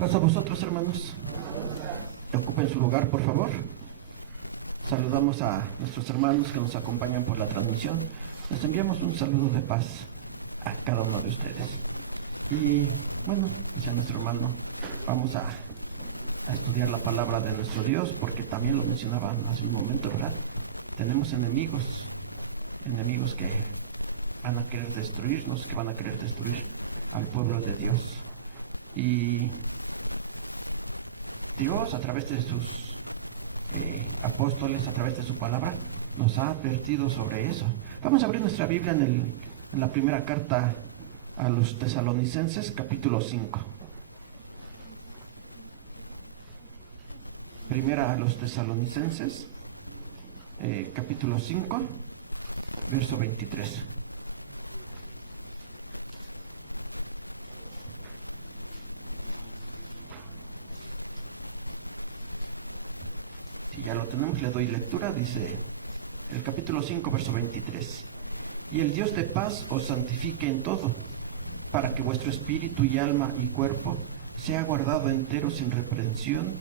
Paz a vosotros, hermanos. Ocupen su lugar, por favor. Saludamos a nuestros hermanos que nos acompañan por la transmisión. Les enviamos un saludo de paz a cada uno de ustedes. Y bueno, decía nuestro hermano, vamos a estudiar la palabra de nuestro Dios, porque también lo mencionaban hace un momento, ¿verdad? Tenemos enemigos que van a querer destruirnos, que van a querer destruir al pueblo de Dios. Y Dios, a través de sus apóstoles, a través de su palabra, nos ha advertido sobre eso. Vamos a abrir nuestra Biblia en la primera carta a los Tesalonicenses, capítulo 5. Primera a los Tesalonicenses, capítulo 5, verso 23. Si ya lo tenemos, le doy lectura. Dice el capítulo 5, verso 23. Y el Dios de paz os santifique en todo, para que vuestro espíritu y alma y cuerpo sea guardado entero sin reprensión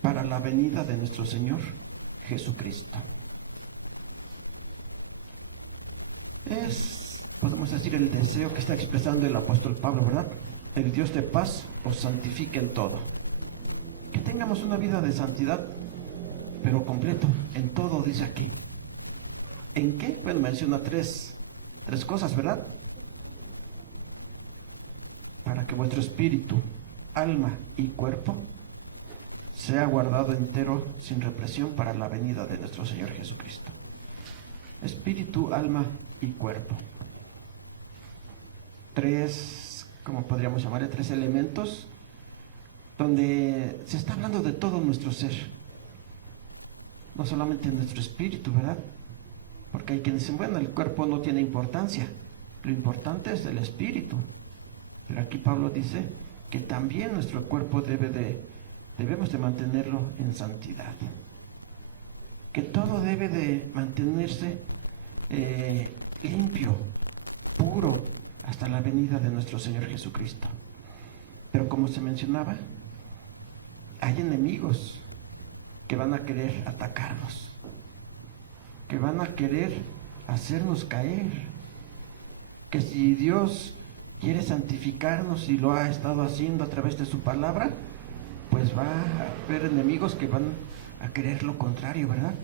para la venida de nuestro Señor Jesucristo. Es, podemos decir, el deseo que está expresando el apóstol Pablo, ¿verdad? El Dios de paz os santifique en todo. Que tengamos una vida de santidad, pero completo, en todo, dice aquí. ¿En qué? Bueno, menciona tres cosas, ¿verdad? Para que vuestro espíritu, alma y cuerpo sea guardado entero sin represión para la venida de nuestro Señor Jesucristo. Espíritu, alma y cuerpo. ¿Cómo podríamos llamarle? Tres elementos donde se está hablando de todo nuestro ser. No solamente nuestro espíritu, ¿verdad? Porque hay quienes dicen, bueno, el cuerpo no tiene importancia. Lo importante es el espíritu. Pero aquí Pablo dice que también nuestro cuerpo debemos de mantenerlo en santidad. Que todo debe de mantenerse limpio, puro, hasta la venida de nuestro Señor Jesucristo. Pero como se mencionaba, hay enemigos que van a querer atacarnos, que van a querer hacernos caer, que si Dios quiere santificarnos y lo ha estado haciendo a través de su palabra, pues va a haber enemigos que van a querer lo contrario, ¿verdad?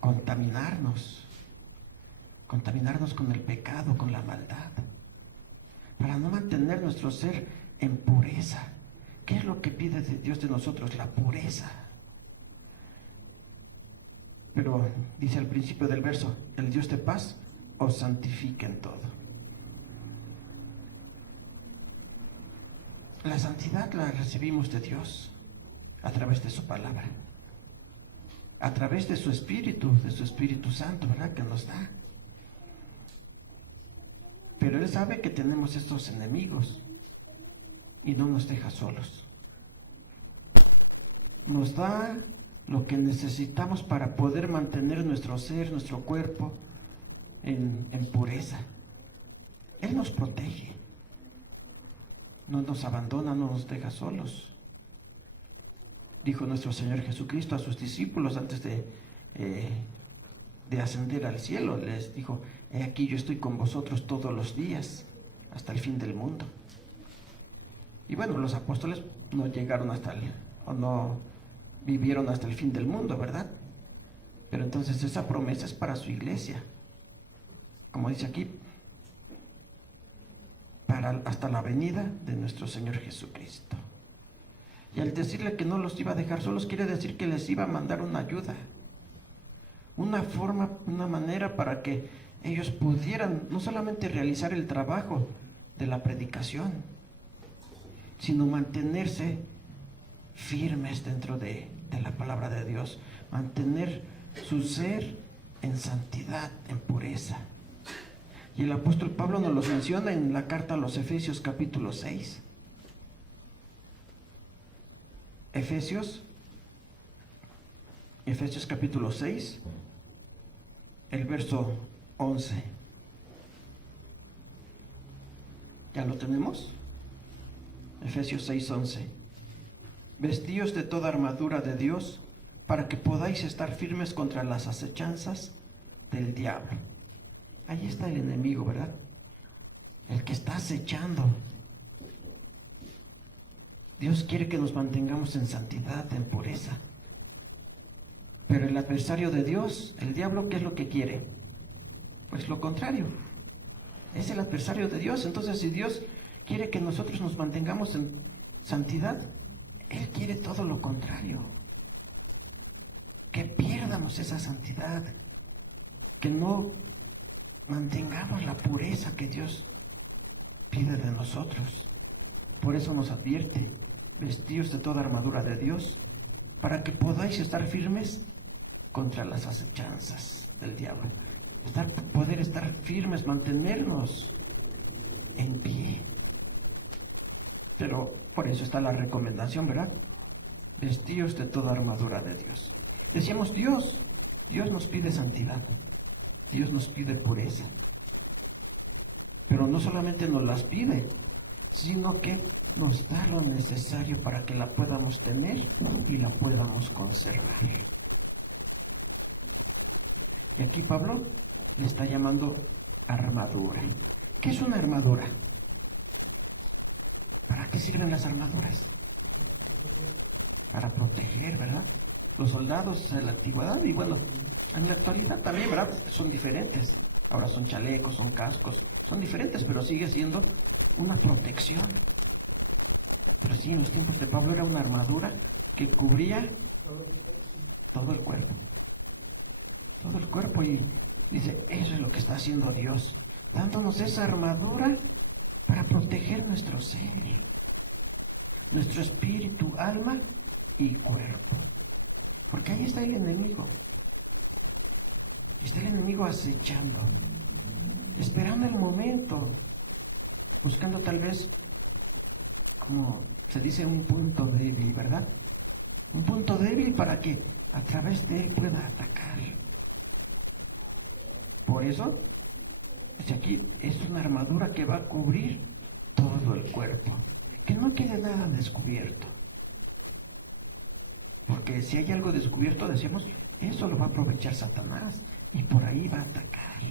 Contaminarnos con el pecado, con la maldad, para no mantener nuestro ser en pureza. ¿Qué es lo que pide Dios de nosotros? La pureza. Pero dice al principio del verso, el Dios de paz os santifique en todo. La santidad la recibimos de Dios a través de su palabra, a través de su Espíritu Santo, ¿verdad? Que nos da. Pero Él sabe que tenemos estos enemigos y no nos deja solos. Nos da lo que necesitamos para poder mantener nuestro ser, nuestro cuerpo en pureza. Él nos protege, no nos abandona, no nos deja solos. Dijo nuestro Señor Jesucristo a sus discípulos antes de ascender al cielo, les dijo, he aquí yo estoy con vosotros todos los días hasta el fin del mundo. Y bueno, los apóstoles no llegaron no vivieron hasta el fin del mundo, ¿verdad? Pero entonces esa promesa es para su iglesia, como dice aquí, hasta la venida de nuestro Señor Jesucristo. Y al decirle que no los iba a dejar solos, quiere decir que les iba a mandar una ayuda, una forma, una manera para que ellos pudieran no solamente realizar el trabajo de la predicación, sino mantenerse firmes dentro de la palabra de Dios, mantener su ser en santidad, en pureza. Y el apóstol Pablo nos los menciona en la carta a los Efesios capítulo 6. Efesios capítulo 6, el verso 11. ¿Ya lo tenemos? Efesios 6:11. Vestíos de toda armadura de Dios para que podáis estar firmes contra las acechanzas del diablo. Ahí está el enemigo, ¿verdad? El que está acechando. Dios quiere que nos mantengamos en santidad, en pureza. Pero el adversario de Dios, el diablo, ¿qué es lo que quiere? Pues lo contrario. Es el adversario de Dios. Entonces, si Dios quiere que nosotros nos mantengamos en santidad, Él quiere todo lo contrario. Que pierdamos esa santidad. Que no mantengamos la pureza que Dios pide de nosotros. Por eso nos advierte: vestíos de toda armadura de Dios, para que podáis estar firmes contra las acechanzas del diablo. Poder estar firmes, mantenernos en pie. Pero por eso está la recomendación, ¿verdad? Vestíos de toda armadura de Dios. Decíamos, Dios nos pide santidad, Dios nos pide pureza. Pero no solamente nos las pide, sino que nos da lo necesario para que la podamos tener y la podamos conservar. Y aquí Pablo le está llamando armadura. ¿Qué es una armadura? ¿Para qué sirven las armaduras? Para proteger, ¿verdad? Los soldados en la antigüedad y bueno, en la actualidad también, ¿verdad? Son diferentes. Ahora son chalecos, son cascos, son diferentes, pero sigue siendo una protección. Pero sí, en los tiempos de Pablo era una armadura que cubría todo el cuerpo. Todo el cuerpo, y dice, eso es lo que está haciendo Dios, dándonos esa armadura para proteger nuestro ser, nuestro espíritu, alma y cuerpo. Porque ahí está el enemigo. Está el enemigo acechando, esperando el momento, buscando tal vez, como se dice, un punto débil, ¿verdad? Un punto débil para que a través de él pueda atacar. Por eso, aquí es una armadura que va a cubrir todo el cuerpo, que no quede nada descubierto. Porque si hay algo descubierto, decimos, eso lo va a aprovechar Satanás y por ahí va a atacar.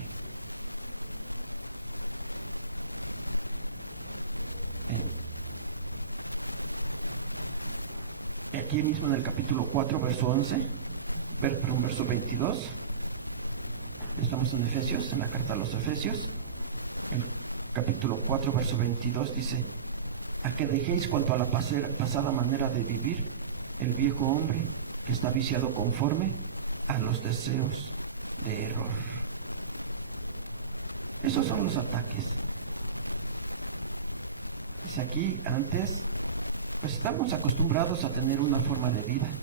Aquí mismo en el capítulo 4, verso 11, verso 22, estamos en Efesios, en la carta a los Efesios, el capítulo 4, verso 22 dice, a que dejéis cuanto a la pasada manera de vivir el viejo hombre que está viciado conforme a los deseos de error. Esos son los ataques. Dice aquí, antes, pues estamos acostumbrados a tener una forma de vida.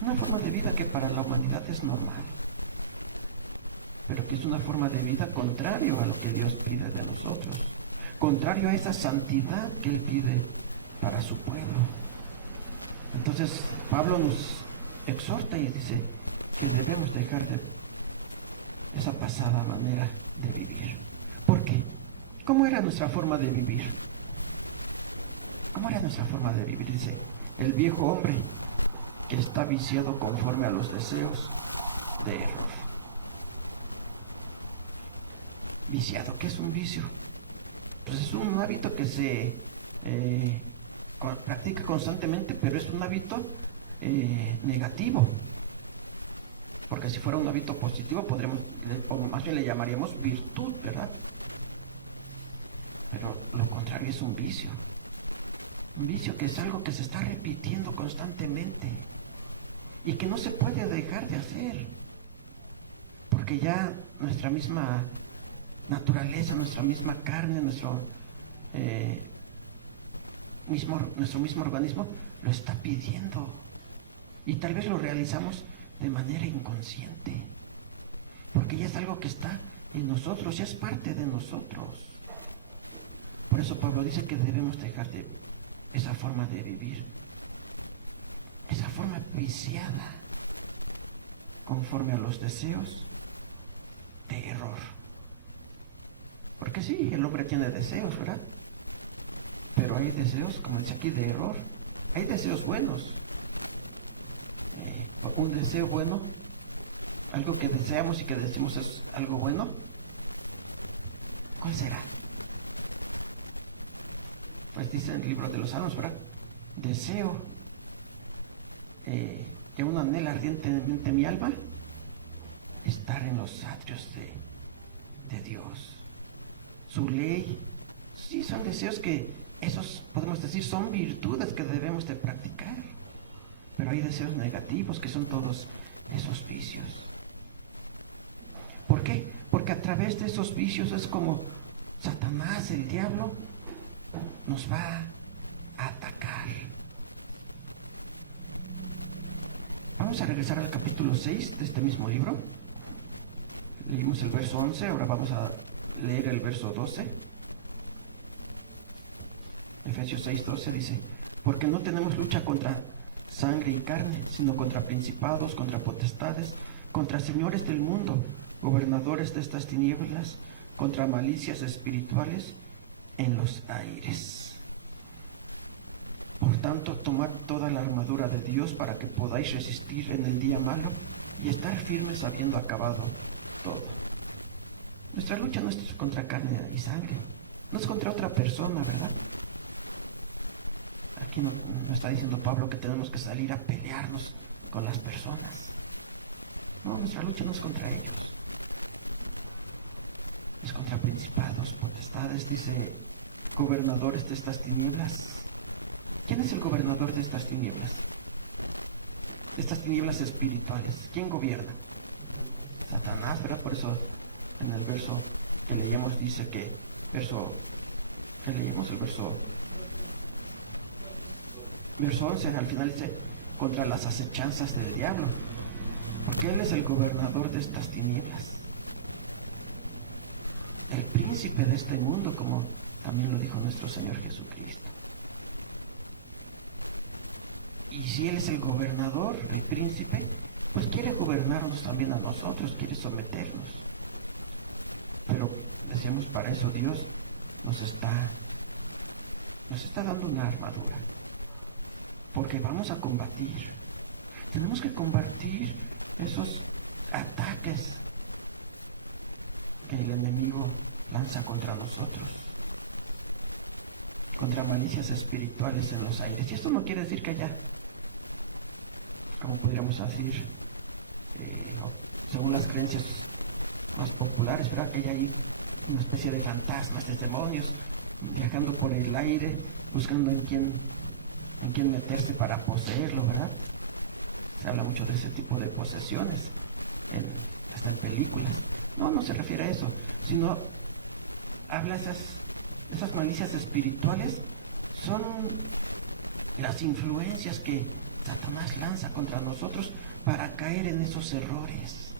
Una forma de vida que para la humanidad es normal, pero que es una forma de vida contrario a lo que Dios pide de nosotros, contrario a esa santidad que Él pide para su pueblo. Entonces Pablo nos exhorta y dice que debemos dejar de esa pasada manera de vivir. ¿Por qué? ¿Cómo era nuestra forma de vivir? ¿Cómo era nuestra forma de vivir? Dice, el viejo hombre que está viciado conforme a los deseos de error. Viciado, ¿qué es un vicio? Pues es un hábito que se practica constantemente, pero es un hábito negativo. Porque si fuera un hábito positivo, podríamos, o más bien le llamaríamos virtud, ¿verdad? Pero lo contrario es un vicio. Un vicio que es algo que se está repitiendo constantemente y que no se puede dejar de hacer. Porque ya nuestra misma naturaleza, nuestra misma carne, nuestro mismo organismo lo está pidiendo. Y tal vez lo realizamos de manera inconsciente. Porque ya es algo que está en nosotros, ya es parte de nosotros. Por eso Pablo dice que debemos dejar de esa forma de vivir, esa forma viciada, conforme a los deseos de error. Porque sí, el hombre tiene deseos, ¿verdad? Pero pero hay deseos, como dice aquí, de error. Hay deseos buenos. Un deseo bueno, algo que deseamos y que decimos es algo bueno, ¿cuál será? Pues dice en el libro de los Salmos, ¿verdad? Deseo que aún anhela ardientemente mi alma estar en los atrios de Dios. Su ley, sí, son deseos que esos, podemos decir, son virtudes que debemos de practicar. Pero hay deseos negativos que son todos esos vicios. ¿Por qué? Porque a través de esos vicios es como Satanás, el diablo, nos va a atacar. Vamos a regresar al capítulo 6 de este mismo libro. Leímos el verso 11, ahora vamos a leer el verso 12. Efesios 6:12 dice: porque no tenemos lucha contra sangre y carne, sino contra principados, contra potestades, contra señores del mundo, gobernadores de estas tinieblas, contra malicias espirituales en los aires. Por tanto, tomad toda la armadura de Dios para que podáis resistir en el día malo y estar firmes habiendo acabado todo. Nuestra lucha no es contra carne y sangre, no es contra otra persona, ¿verdad? Aquí no está diciendo Pablo que tenemos que salir a pelearnos con las personas. No, nuestra lucha no es contra ellos. Es contra principados, potestades, dice, gobernadores de estas tinieblas. ¿Quién es el gobernador de estas tinieblas? De estas tinieblas espirituales. ¿Quién gobierna? Satanás, ¿verdad? Por eso en el verso que leíamos dice que, el verso 11, al final dice, contra las acechanzas del diablo, porque él es el gobernador de estas tinieblas, el príncipe de este mundo, como también lo dijo nuestro Señor Jesucristo. Y si él es el gobernador, el príncipe, pues quiere gobernarnos también a nosotros, quiere someternos. Pero decíamos, para eso Dios nos está dando una armadura, porque vamos a combatir. Tenemos que combatir esos ataques que el enemigo lanza contra nosotros, contra malicias espirituales en los aires. Y esto no quiere decir que haya, como podríamos decir, según las creencias más populares, ¿verdad?, que hay una especie de fantasmas, de demonios viajando por el aire, buscando en quién meterse para poseerlo, ¿verdad? Se habla mucho de ese tipo de posesiones, hasta en películas. No se refiere a eso, sino habla esas malicias espirituales, son las influencias que Satanás lanza contra nosotros para caer en esos errores,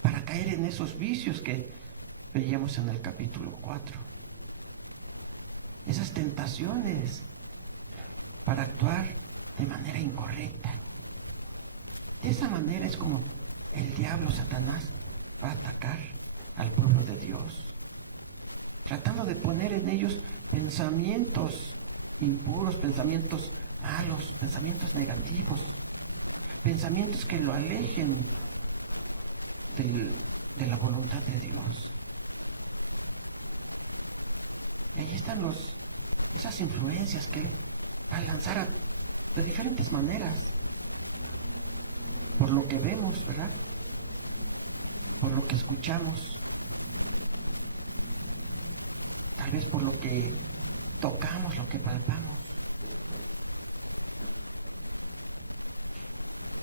para caer en esos vicios que veíamos en el capítulo 4. Esas tentaciones para actuar de manera incorrecta. De esa manera es como el diablo, Satanás, va a atacar al pueblo de Dios, tratando de poner en ellos pensamientos impuros, pensamientos malos, pensamientos negativos, pensamientos que lo alejen de la voluntad de Dios. Y ahí están esas influencias que va a lanzar de diferentes maneras, por lo que vemos, ¿verdad?, por lo que escuchamos, tal vez por lo que tocamos, lo que palpamos,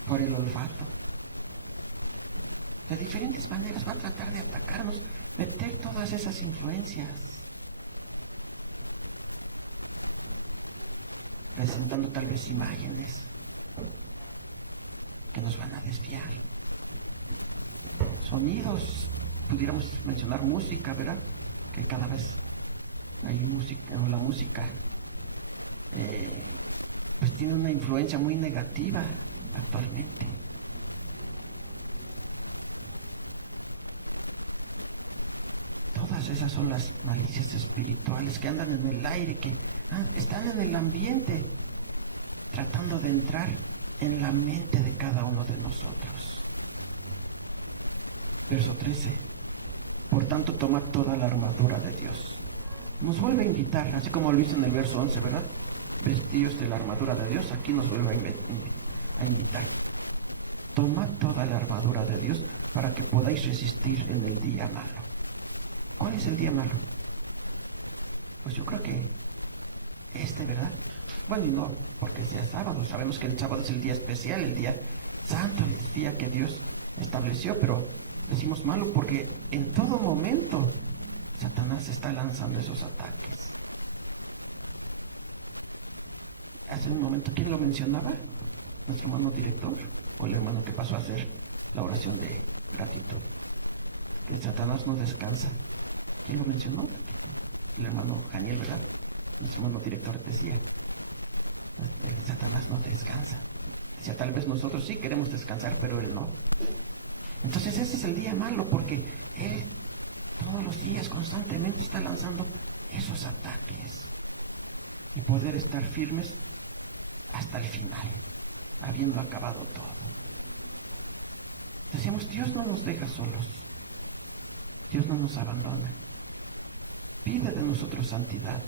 por el olfato. De diferentes maneras va a tratar de atacarnos, meter todas esas influencias, presentando tal vez imágenes que nos van a desviar. Sonidos, pudiéramos mencionar música, ¿verdad?, que cada vez hay música, o la música pues tiene una influencia muy negativa actualmente. Todas esas son las malicias espirituales que andan en el aire, que están en el ambiente, tratando de entrar en la mente de cada uno de nosotros. Verso 13. Por tanto, tomad toda la armadura de Dios. Nos vuelve a invitar, así como lo hizo en el verso 11, ¿verdad? Vestidos de la armadura de Dios, aquí nos vuelve a invitar. Tomad toda la armadura de Dios para que podáis resistir en el día malo. ¿Cuál es el día malo? Pues yo creo que ¿verdad? Bueno, y no porque sea sábado, sabemos que el sábado es el día especial, el día santo, el día que Dios estableció, pero decimos malo porque en todo momento Satanás está lanzando esos ataques. Hace un momento, ¿quién lo mencionaba? ¿Nuestro hermano director? ¿O el hermano que pasó a hacer la oración de gratitud? Que Satanás no descansa. ¿Quién lo mencionó? El hermano Janiel, ¿verdad? Nuestro hermano director decía, el Satanás no descansa. Decía, tal vez nosotros sí queremos descansar, pero él no. Entonces ese es el día malo, porque él todos los días constantemente está lanzando esos ataques. Y poder estar firmes hasta el final, habiendo acabado todo. Decíamos, Dios no nos deja solos. Dios no nos abandona. Pide de nosotros santidad,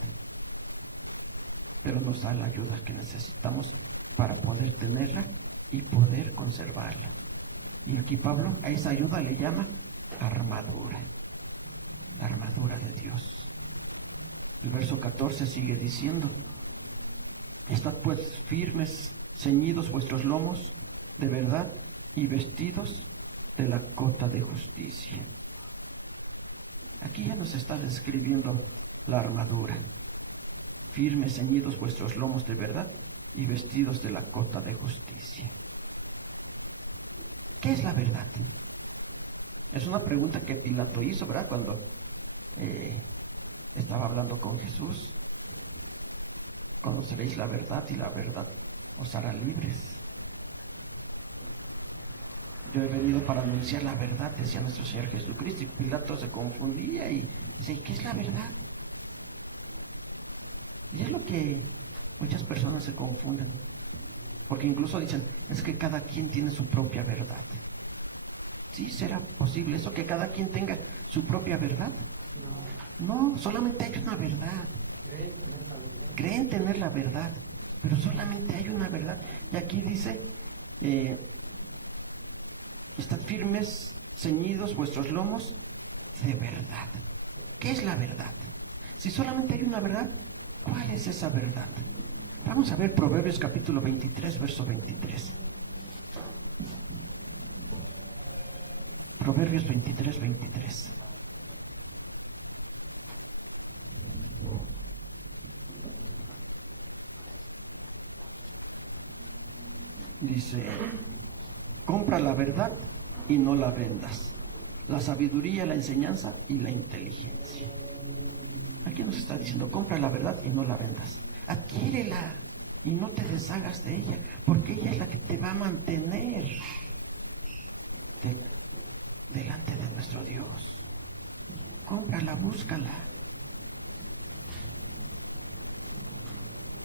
pero nos da la ayuda que necesitamos para poder tenerla y poder conservarla. Y aquí Pablo a esa ayuda le llama armadura, la armadura de Dios. El verso 14 sigue diciendo, estad pues firmes, ceñidos vuestros lomos de verdad y vestidos de la cota de justicia. Aquí ya nos está describiendo la armadura. Firmes, ceñidos vuestros lomos de verdad y vestidos de la cota de justicia. ¿Qué es la verdad? Es una pregunta que Pilato hizo, ¿verdad? Cuando estaba hablando con Jesús. Conoceréis la verdad y la verdad os hará libres. Yo he venido para anunciar la verdad, decía nuestro Señor Jesucristo, y Pilato se confundía y dice, ¿y qué es la verdad? Y es lo que muchas personas se confunden, porque incluso dicen, es que cada quien tiene su propia verdad. ¿Sí será posible eso, que cada quien tenga su propia verdad? No, solamente hay una verdad. Creen tener la verdad, pero solamente hay una verdad. Y aquí dice, estad firmes, ceñidos vuestros lomos de verdad. ¿Qué es la verdad? Si solamente hay una verdad, ¿cuál es esa verdad? Vamos a ver Proverbios capítulo 23, verso 23. Proverbios 23, 23. Dice, compra la verdad y no la vendas, la sabiduría, la enseñanza y la inteligencia. Aquí nos está diciendo, compra la verdad y no la vendas. Adquiérela y no te deshagas de ella, porque ella es la que te va a mantener delante de nuestro Dios. Cómprala, búscala.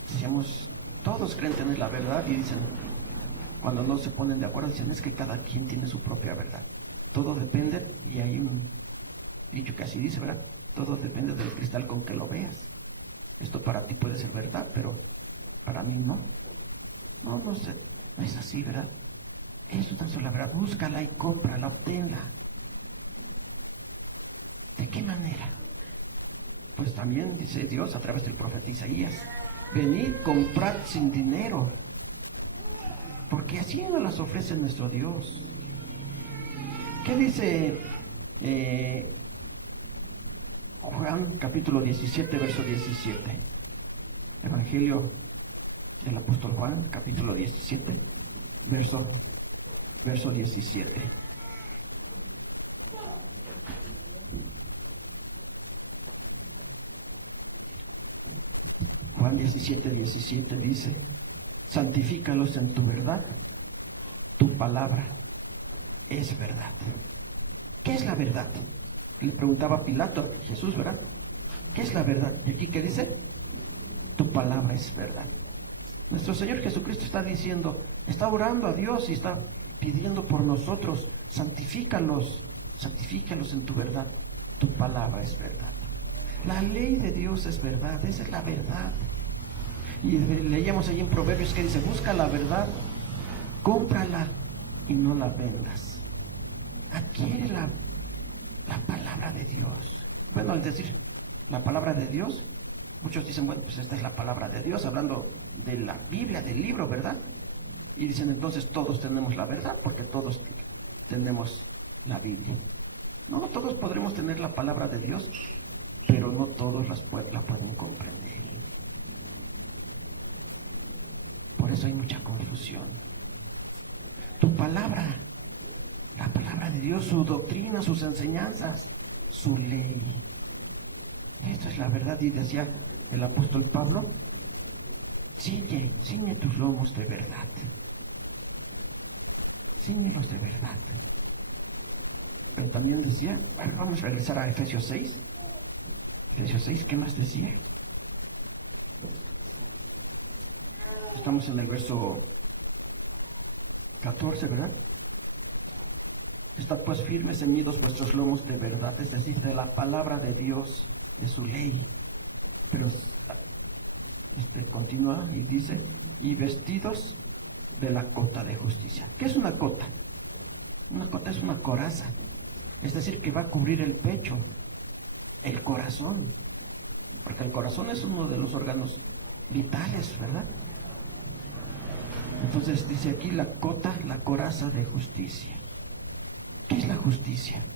Decíamos, todos creen tener la verdad y dicen, cuando no se ponen de acuerdo, dicen, es que cada quien tiene su propia verdad. Todo depende, y hay un dicho que así dice, ¿verdad? Todo depende del cristal con que lo veas. Esto para ti puede ser verdad, pero para mí no. No sé, no es así, ¿verdad? Eso tan solo la verdad. Búscala y cómprala, obténla. ¿De qué manera? Pues también dice Dios a través del profeta Isaías, venid, comprad sin dinero, porque así nos las ofrece nuestro Dios. ¿Qué dice Juan capítulo 17, verso 17? Evangelio del apóstol Juan, capítulo 17, verso 17. Juan 17, 17 dice, santifícalos en tu verdad, tu palabra es verdad. ¿Qué es la verdad? Le preguntaba Pilato a Jesús, ¿verdad? ¿Qué es la verdad? ¿Y aquí qué dice? tu palabra es verdad. Nuestro Señor Jesucristo está diciendo, está orando a Dios y está pidiendo por nosotros, santifícalos en tu verdad. Tu palabra es verdad. La ley de Dios es verdad, esa es la verdad. Y leíamos ahí en Proverbios que dice, busca la verdad, cómprala y no la vendas. Adquiere la palabra de Dios. Bueno, al decir la palabra de Dios, muchos dicen, bueno, pues esta es la palabra de Dios, hablando de la Biblia, del libro, ¿verdad? Y dicen, entonces todos tenemos la verdad, porque todos tenemos la Biblia. No, todos podremos tener la palabra de Dios, pero no todos la pueden comprender. Por eso hay mucha confusión. Tu palabra, la palabra de Dios, su doctrina, sus enseñanzas, su ley. Esto es la verdad. Y decía el apóstol Pablo, ciñe tus lomos de verdad. Cíñelos de verdad. Pero también decía, bueno, vamos a regresar a Efesios 6. Efesios 6, ¿qué más decía? Estamos en el verso 14, ¿verdad? Estad pues firmes, ceñidos vuestros lomos de verdad, es decir, de la palabra de Dios, de su ley. Pero continúa y dice, y vestidos de la cota de justicia. ¿Qué es una cota? Una cota es una coraza, es decir, que va a cubrir el pecho, el corazón, porque el corazón es uno de los órganos vitales, ¿verdad? Entonces dice aquí la cota, la coraza de justicia. ¿Qué es la justicia?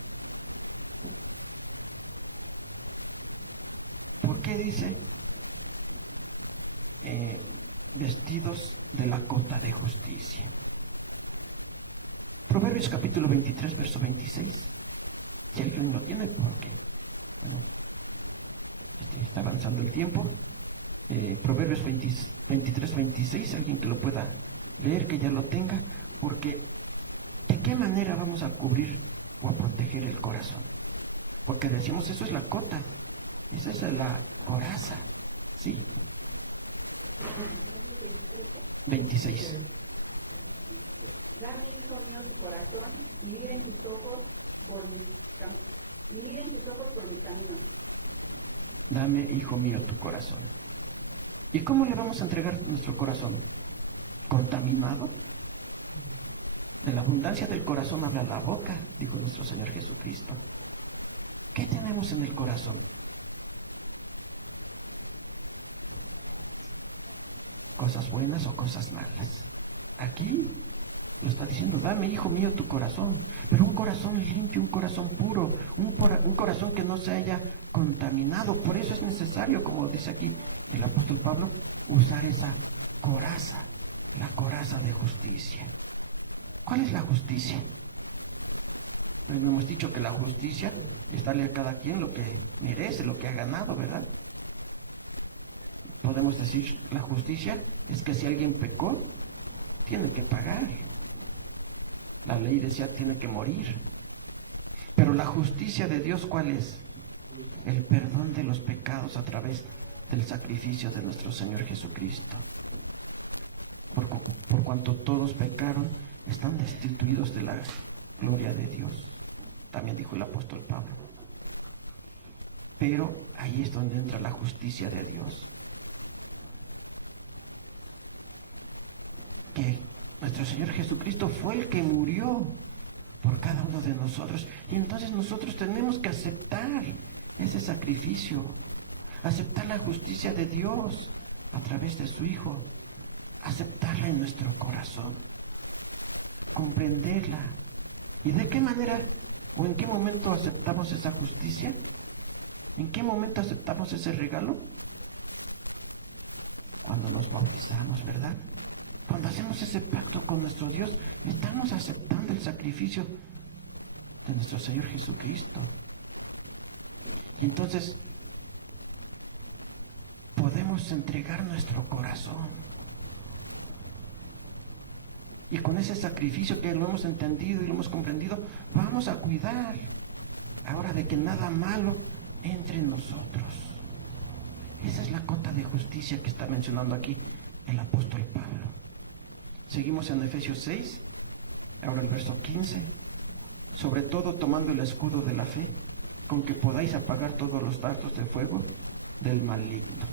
¿Por qué dice vestidos de la cota de justicia? Proverbios capítulo 23, verso 26. Si alguien lo tiene, porque, bueno, está avanzando el tiempo. Proverbios 23, 26, alguien que lo pueda leer, que ya lo tenga, porque ¿de qué manera vamos a cubrir o a proteger el corazón? Porque decimos, eso es la cota, esa es la coraza, ¿sí? 26. Dame, hijo mío, tu corazón, y miren tus ojos por mis caminos. Dame, hijo mío, tu corazón. ¿Y cómo le vamos a entregar nuestro corazón? ¿Contaminado? De la abundancia del corazón habla la boca, dijo nuestro Señor Jesucristo. ¿Qué tenemos en el corazón? ¿Cosas buenas o cosas malas? Aquí lo está diciendo, dame, hijo mío, tu corazón, pero un corazón limpio, un corazón puro, un corazón que no se haya contaminado. Por eso es necesario, como dice aquí el apóstol Pablo, usar esa coraza, la coraza de justicia. ¿Cuál es la justicia? Pues hemos dicho que la justicia es darle a cada quien lo que merece, lo que ha ganado, ¿verdad? Podemos decir, la justicia es que si alguien pecó, tiene que pagar. La ley decía, tiene que morir. Pero la justicia de Dios, ¿cuál es? El perdón de los pecados a través del sacrificio de nuestro Señor Jesucristo. Por cuanto todos pecaron, están destituidos de la gloria de Dios. También dijo el apóstol Pablo. Pero ahí es donde entra la justicia de Dios. Que nuestro Señor Jesucristo fue el que murió por cada uno de nosotros. Y entonces nosotros tenemos que aceptar ese sacrificio, aceptar la justicia de Dios a través de su Hijo, aceptarla en nuestro corazón, comprenderla. ¿Y de qué manera o en qué momento aceptamos esa justicia? ¿En qué momento aceptamos ese regalo? Cuando nos bautizamos, ¿verdad? Cuando hacemos ese pacto con nuestro Dios, estamos aceptando el sacrificio de nuestro Señor Jesucristo. Y entonces podemos entregar nuestro corazón. Y con ese sacrificio que lo hemos entendido y lo hemos comprendido, vamos a cuidar ahora de que nada malo entre en nosotros. Esa es la cota de justicia que está mencionando aquí el apóstol Pablo. Seguimos en Efesios 6, ahora el verso 15. Sobre todo tomando el escudo de la fe, con que podáis apagar todos los dardos de fuego del maligno.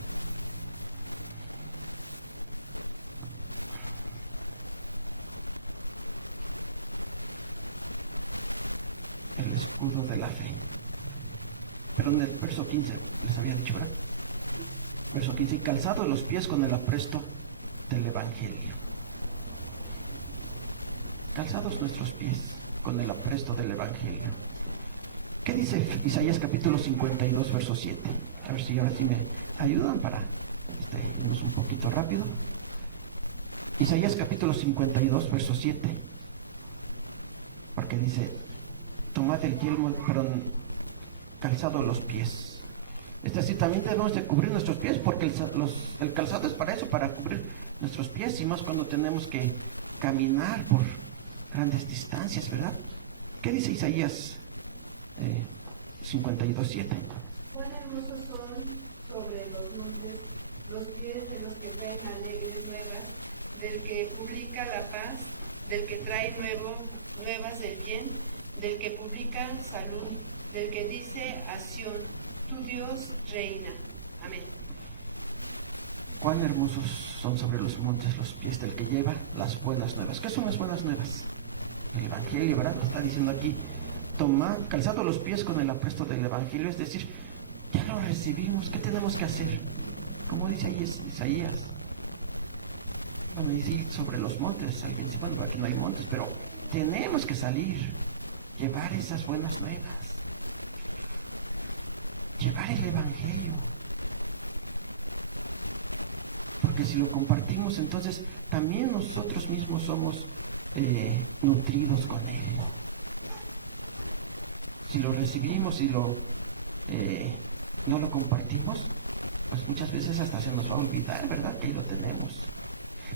El escudo de la fe. Pero en el verso 15, les había dicho, ¿verdad? Verso 15, y calzados los pies con el apresto del Evangelio. Calzados nuestros pies con el apresto del Evangelio. ¿Qué dice Isaías capítulo 52, verso 7? A ver si ahora sí me ayudan para irnos un poquito rápido. Isaías capítulo 52, verso 7. Porque dice, tomad el yelmo, perdón, calzado los pies. Es decir, también debemos de cubrir nuestros pies, porque el calzado es para eso, para cubrir nuestros pies, y más cuando tenemos que caminar por grandes distancias, ¿verdad? ¿Qué dice Isaías 52:7? Cuán hermosos son sobre los montes los pies de los que traen alegres nuevas, del que publica la paz, del que trae nuevas del bien, del que publica salud, del que dice a Sión, tu Dios reina. Amén. Cuán hermosos son sobre los montes los pies del que lleva las buenas nuevas. ¿Qué son las buenas nuevas? El Evangelio, ¿verdad? Está diciendo aquí, tomad, calzado los pies con el apresto del Evangelio, es decir, ya lo recibimos, ¿qué tenemos que hacer? Como dice ahí Isaías, van a decir sobre los montes, alguien dice, bueno, aquí no hay montes, pero tenemos que salir, llevar esas buenas nuevas, llevar el Evangelio, porque si lo compartimos, entonces también nosotros mismos somos nutridos con él. Si lo recibimos y no lo compartimos, pues muchas veces hasta se nos va a olvidar, ¿verdad? Que ahí lo tenemos.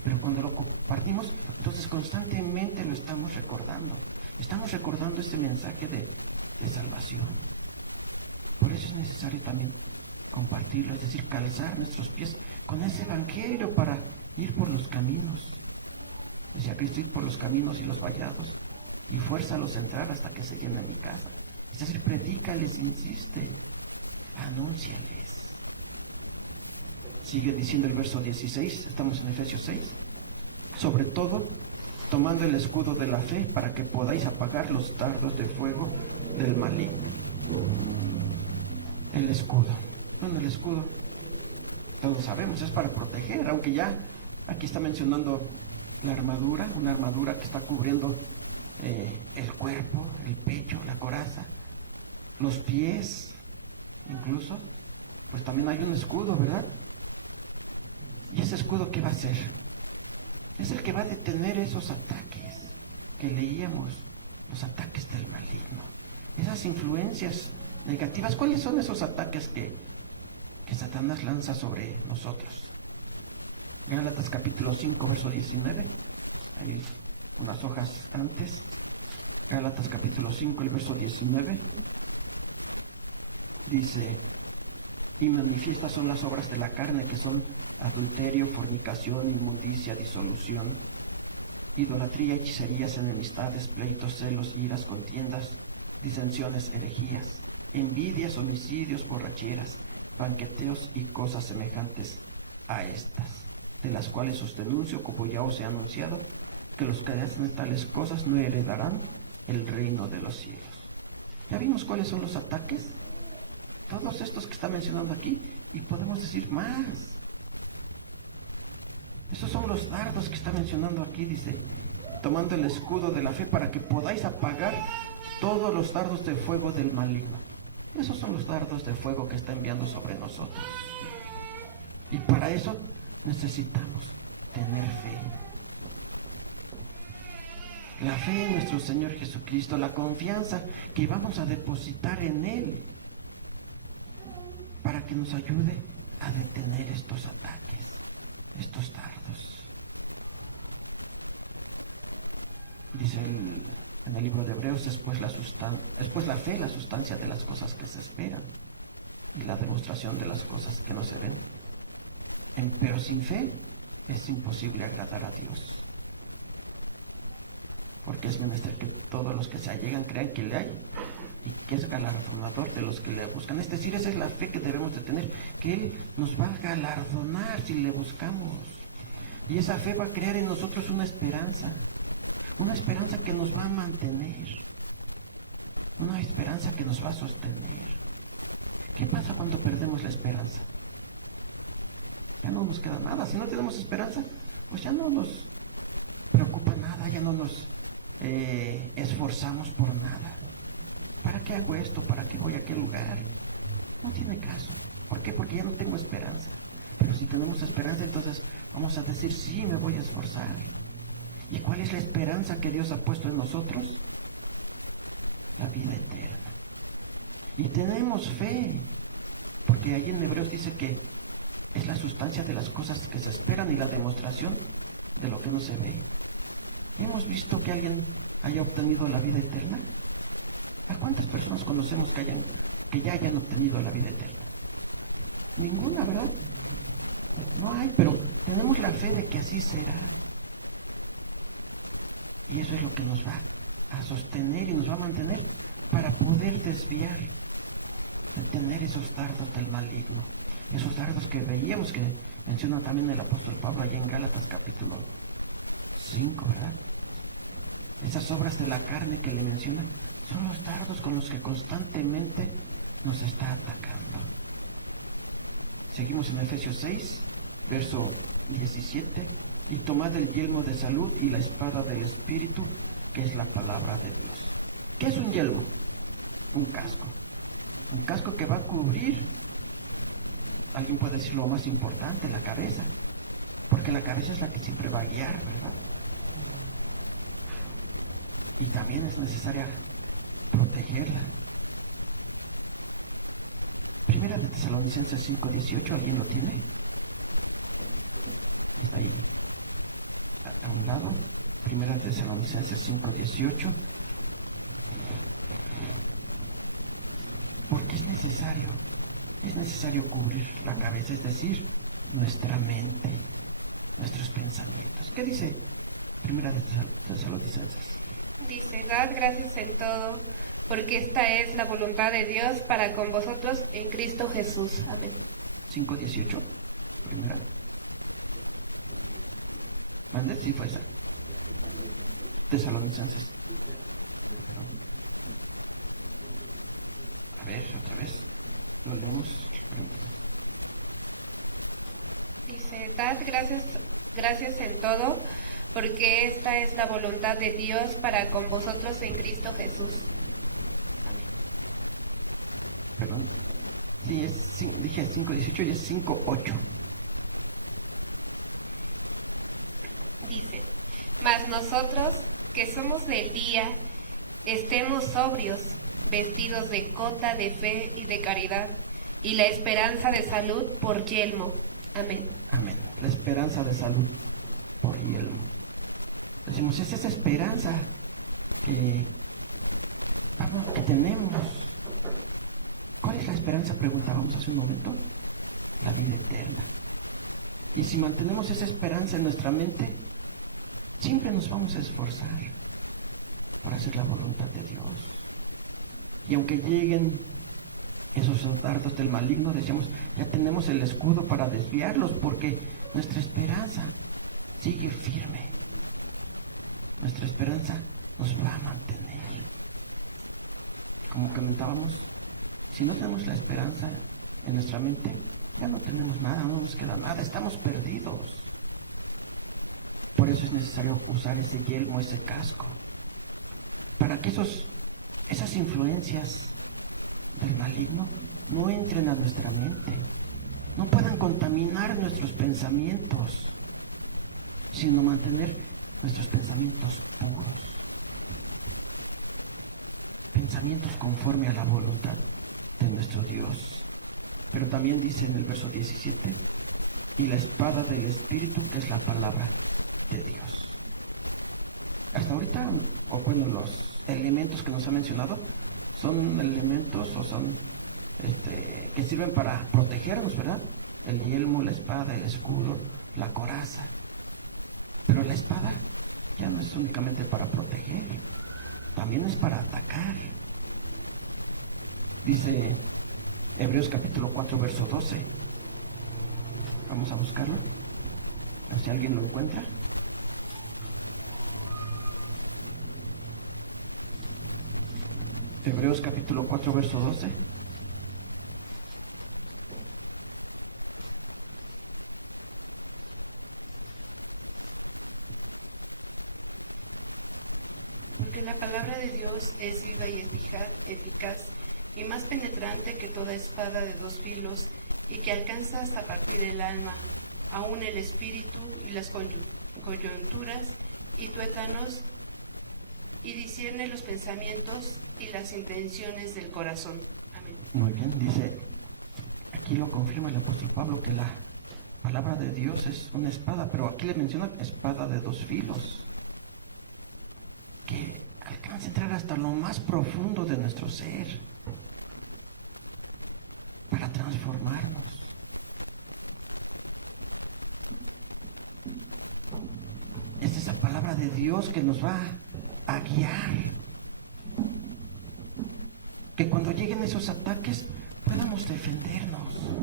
Pero cuando lo compartimos, entonces constantemente lo estamos recordando. Estamos recordando este mensaje de salvación. Por eso es necesario también compartirlo, es decir, calzar nuestros pies con ese Evangelio para ir por los caminos. Decía Cristo, ir por los caminos y los vallados, y fuérzalos a entrar hasta que se llene mi casa. Es decir, predícales, insiste, anúnciales. Sigue diciendo el verso 16, estamos en Efesios 6. Sobre todo, tomando el escudo de la fe para que podáis apagar los dardos de fuego del maligno. El escudo. Bueno, el escudo, todos sabemos, es para proteger, aunque ya aquí está mencionando la armadura, una armadura que está cubriendo el cuerpo, el pecho, la coraza, los pies, incluso, pues también hay un escudo, ¿verdad? ¿Y ese escudo qué va a hacer? Es el que va a detener esos ataques que leíamos, los ataques del maligno, esas influencias negativas. ¿Cuáles son esos ataques que Satanás lanza sobre nosotros? Gálatas capítulo 5, verso 19. Hay unas hojas antes. Gálatas capítulo 5, el verso 19. Dice, y manifiestas son las obras de la carne, que son adulterio, fornicación, inmundicia, disolución, idolatría, hechicerías, enemistades, pleitos, celos, iras, contiendas, disensiones, herejías, envidias, homicidios, borracheras, banqueteos y cosas semejantes a estas, de las cuales os denuncio, como ya os he anunciado, que los que hacen tales cosas no heredarán el reino de los cielos. ¿Ya vimos cuáles son los ataques? Todos estos que está mencionando aquí, y podemos decir más. Esos son los dardos que está mencionando aquí, dice, tomando el escudo de la fe para que podáis apagar todos los dardos de fuego del maligno. Esos son los dardos de fuego que está enviando sobre nosotros. Y para eso necesitamos tener fe. La fe en nuestro Señor Jesucristo, la confianza que vamos a depositar en Él, para que nos ayude a detener estos ataques, estos dardos. Dice en el libro de Hebreos, después la fe, la sustancia de las cosas que se esperan, y la demostración de las cosas que no se ven. Pero sin fe es imposible agradar a Dios. Porque es menester que todos los que se allegan crean que le hay y que es galardonador de los que le buscan. Es decir, esa es la fe que debemos de tener, que Él nos va a galardonar si le buscamos. Y esa fe va a crear en nosotros una esperanza que nos va a mantener, una esperanza que nos va a sostener. ¿Qué pasa cuando perdemos la esperanza? Ya no nos queda nada. Si no tenemos esperanza, pues ya no nos preocupa nada, ya no nos esforzamos por nada. ¿Para qué hago esto? ¿Para qué voy a aquel lugar? No tiene caso. ¿Por qué? Porque ya no tengo esperanza. Pero si tenemos esperanza, entonces vamos a decir, sí, me voy a esforzar. ¿Y cuál es la esperanza que Dios ha puesto en nosotros? La vida eterna. Y tenemos fe, porque ahí en Hebreos dice que es la sustancia de las cosas que se esperan y la demostración de lo que no se ve. ¿Hemos visto que alguien haya obtenido la vida eterna? ¿A cuántas personas conocemos que ya hayan obtenido la vida eterna? Ninguna, ¿verdad? No hay, pero tenemos la fe de que así será. Y eso es lo que nos va a sostener y nos va a mantener para poder desviar, detener esos dardos del maligno. Esos dardos que veíamos que menciona también el apóstol Pablo allá en Gálatas capítulo 5, ¿verdad? Esas obras de la carne que le menciona son los dardos con los que constantemente nos está atacando. Seguimos en Efesios 6, verso 17. Y tomad el yelmo de salud y la espada del Espíritu, que es la palabra de Dios. ¿Qué es un yelmo? Un casco. Un casco que va a cubrir, alguien puede decir lo más importante, la cabeza. Porque la cabeza es la que siempre va a guiar, ¿verdad? Y también es necesaria protegerla. Primera de Tesalonicenses 5:18, ¿alguien lo tiene? Está ahí a un lado. Primera de Tesalonicenses 5:18. Porque es necesario cubrir la cabeza, es decir, nuestra mente, nuestros pensamientos. ¿Qué dice Primera de Tesalonicenses? Dice, dad gracias en todo, porque esta es la voluntad de Dios para con vosotros en Cristo Jesús. Amén. 5:18, primera. ¿Mande? Sí, fue esa. Tesalonicenses. A ver, otra vez. Lo leemos. Dice, dad gracias en todo, porque esta es la voluntad de Dios para con vosotros en Cristo Jesús. Amén. Perdón. Sí, dije 5:18 y es 5:8. Dice, mas nosotros, que somos del día, estemos sobrios, vestidos de cota de fe y de caridad, y la esperanza de salud por yelmo. Amén. Amén. La esperanza de salud por yelmo. Decimos, es esa esperanza que tenemos. ¿Cuál es la esperanza? Preguntábamos hace un momento. La vida eterna. Y si mantenemos esa esperanza en nuestra mente, siempre nos vamos a esforzar para hacer la voluntad de Dios. Y aunque lleguen esos dardos del maligno, decíamos, ya tenemos el escudo para desviarlos, porque nuestra esperanza sigue firme. Nuestra esperanza nos va a mantener. Como comentábamos, si no tenemos la esperanza en nuestra mente, ya no tenemos nada, no nos queda nada, estamos perdidos. Por eso es necesario usar ese yelmo, ese casco, para que esas influencias del maligno no entren a nuestra mente, no puedan contaminar nuestros pensamientos, sino mantener nuestros pensamientos puros, pensamientos conforme a la voluntad de nuestro Dios. Pero también dice en el verso 17, y la espada del Espíritu, que es la palabra de Dios. Hasta ahorita, los elementos que nos ha mencionado son elementos o son que sirven para protegernos, ¿verdad? El yelmo, la espada, el escudo, la coraza. Pero la espada ya no es únicamente para proteger, también es para atacar. Dice Hebreos capítulo 4, verso 12. Vamos a buscarlo, a ver si alguien lo encuentra. Hebreos capítulo 4, verso 12. Porque la palabra de Dios es viva y eficaz y más penetrante que toda espada de dos filos y que alcanza hasta partir el alma, aun el espíritu y las coyunturas y tuétanos, y discierne los pensamientos y las intenciones del corazón. Amén. Muy bien, dice, aquí lo confirma el apóstol Pablo, que la palabra de Dios es una espada, pero aquí le menciona espada de dos filos, que alcanza a entrar hasta lo más profundo de nuestro ser, para transformarnos. Es esa palabra de Dios que nos va a guiar, que cuando lleguen esos ataques podamos defendernos,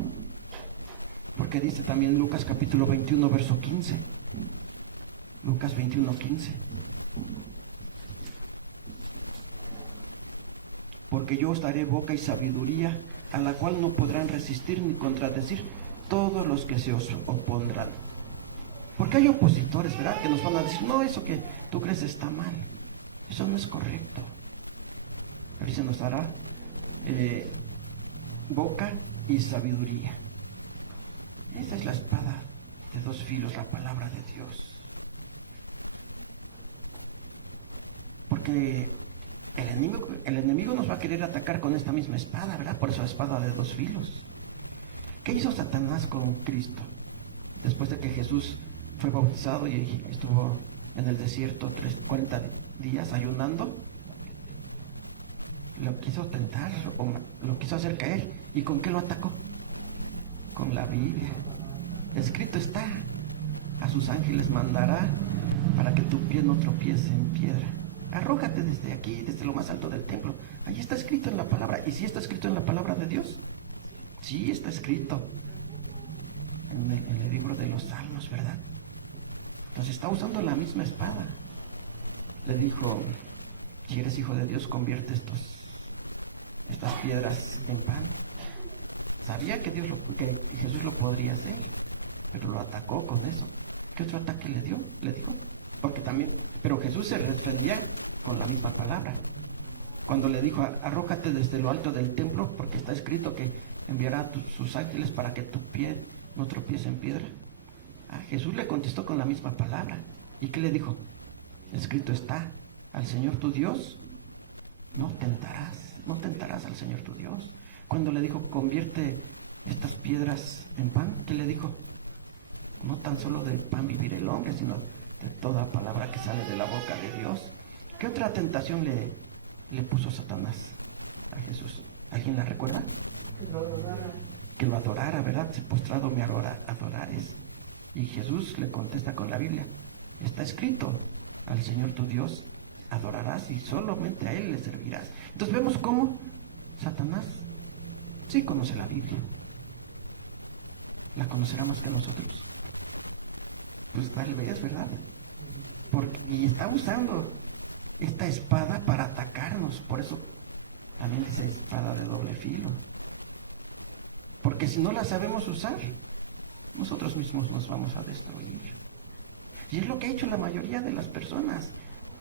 porque dice también Lucas capítulo 21 verso 15, Lucas 21, 15, porque yo os daré boca y sabiduría, a la cual no podrán resistir ni contradecir todos los que se os opondrán. Porque hay opositores, ¿verdad?, que nos van a decir, no, eso que tú crees está mal, eso no es correcto. Pero se nos dará boca y sabiduría. Esa es la espada de dos filos, la palabra de Dios. Porque el enemigo nos va a querer atacar con esta misma espada, ¿verdad? Por eso la espada de dos filos. ¿Qué hizo Satanás con Cristo? Después de que Jesús fue bautizado y estuvo en el desierto 40 días ayunando, lo quiso tentar, o lo quiso hacer caer. ¿Y con qué lo atacó? Con la Biblia. Escrito está, a sus ángeles mandará para que tu pie no tropiece en piedra. Arrójate desde aquí, desde lo más alto del templo. Ahí está escrito en la palabra. ¿Y si está escrito en la palabra de Dios? Sí, está escrito en el libro de los Salmos, ¿verdad? Entonces está usando la misma espada. Le dijo, si eres hijo de Dios, convierte estas piedras en pan. Sabía que Jesús lo podría hacer, pero lo atacó con eso. ¿Qué otro ataque le dio? Le dijo. Porque también, pero Jesús se defendía con la misma palabra. Cuando le dijo, arrójate desde lo alto del templo, porque está escrito que enviará sus ángeles para que tu pie no tropiece en piedra. Jesús le contestó con la misma palabra. ¿Y qué le dijo? Escrito está, al Señor tu Dios no tentarás al Señor tu Dios. Cuando le dijo, convierte estas piedras en pan, ¿qué le dijo? No tan solo de pan vivir el hombre, sino de toda palabra que sale de la boca de Dios. ¿Qué otra tentación le puso Satanás a Jesús? ¿Alguien la recuerda? Que lo adorara, ¿verdad? Si postrado me adorares. Y Jesús le contesta con la Biblia, está escrito, al Señor tu Dios adorarás y solamente a Él le servirás. Entonces vemos cómo Satanás sí conoce la Biblia. La conocerá más que nosotros. Pues tal vez, ¿verdad? Y está usando esta espada para atacarnos. Por eso también dice espada de doble filo. Porque si no la sabemos usar, nosotros mismos nos vamos a destruir. Y es lo que ha hecho la mayoría de las personas.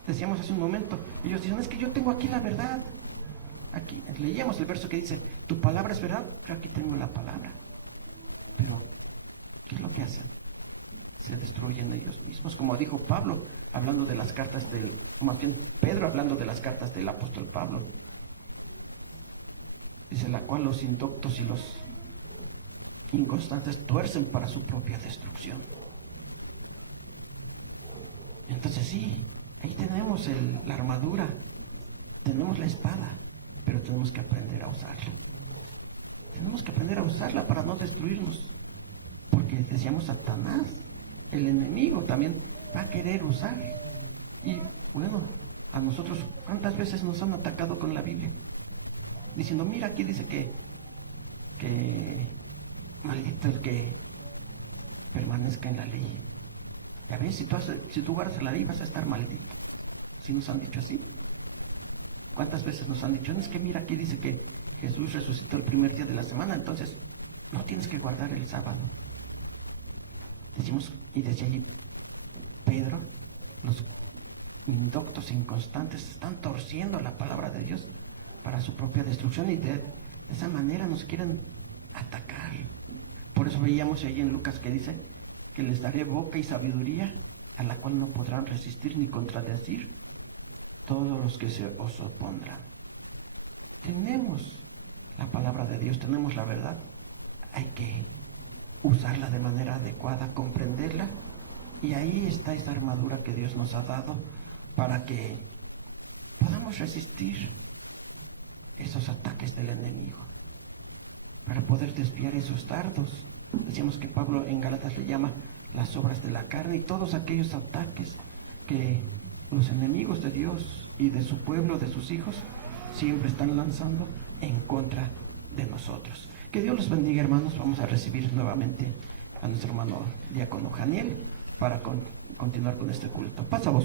Decíamos hace un momento, ellos dicen, es que yo tengo aquí la verdad. Aquí leíamos el verso que dice, tu palabra es verdad, pero aquí tengo la palabra. Pero, ¿qué es lo que hacen? Se destruyen ellos mismos. Como dijo Pablo, hablando de las cartas más bien Pedro hablando de las cartas del apóstol Pablo. Dice, la cual los indoctos y los inconstantes tuercen para su propia destrucción. Entonces sí, ahí tenemos la armadura, tenemos la espada, pero tenemos que aprender a usarla. tenemos que aprender a usarla para no destruirnos. Porque decíamos, Satanás, el enemigo, también va a querer usar. Y bueno, a nosotros, ¿cuántas veces nos han atacado con la Biblia? Diciendo, mira, aquí dice que maldito el que permanezca en la ley. Ya ves, si tú guardas la ley vas a estar maldito. ¿Sí nos han dicho así? ¿Cuántas veces nos han dicho? No, es que mira, aquí dice que Jesús resucitó el primer día de la semana, entonces no tienes que guardar el sábado. Decimos, y decía allí Pedro, los indoctos e inconstantes están torciendo la palabra de Dios para su propia destrucción y de esa manera nos quieren atacar. Por eso veíamos ahí en Lucas que dice que les daré boca y sabiduría a la cual no podrán resistir ni contradecir todos los que se os opondrán. Tenemos la palabra de Dios, tenemos la verdad, hay que usarla de manera adecuada, comprenderla, y ahí está esa armadura que Dios nos ha dado para que podamos resistir esos ataques del enemigo, para poder desviar esos dardos. Decíamos que Pablo en Gálatas le llama las obras de la carne y todos aquellos ataques que los enemigos de Dios y de su pueblo, de sus hijos, siempre están lanzando en contra de nosotros. Que Dios los bendiga, hermanos. Vamos a recibir nuevamente a nuestro hermano diácono Janiel para continuar con este culto. Pasa vos.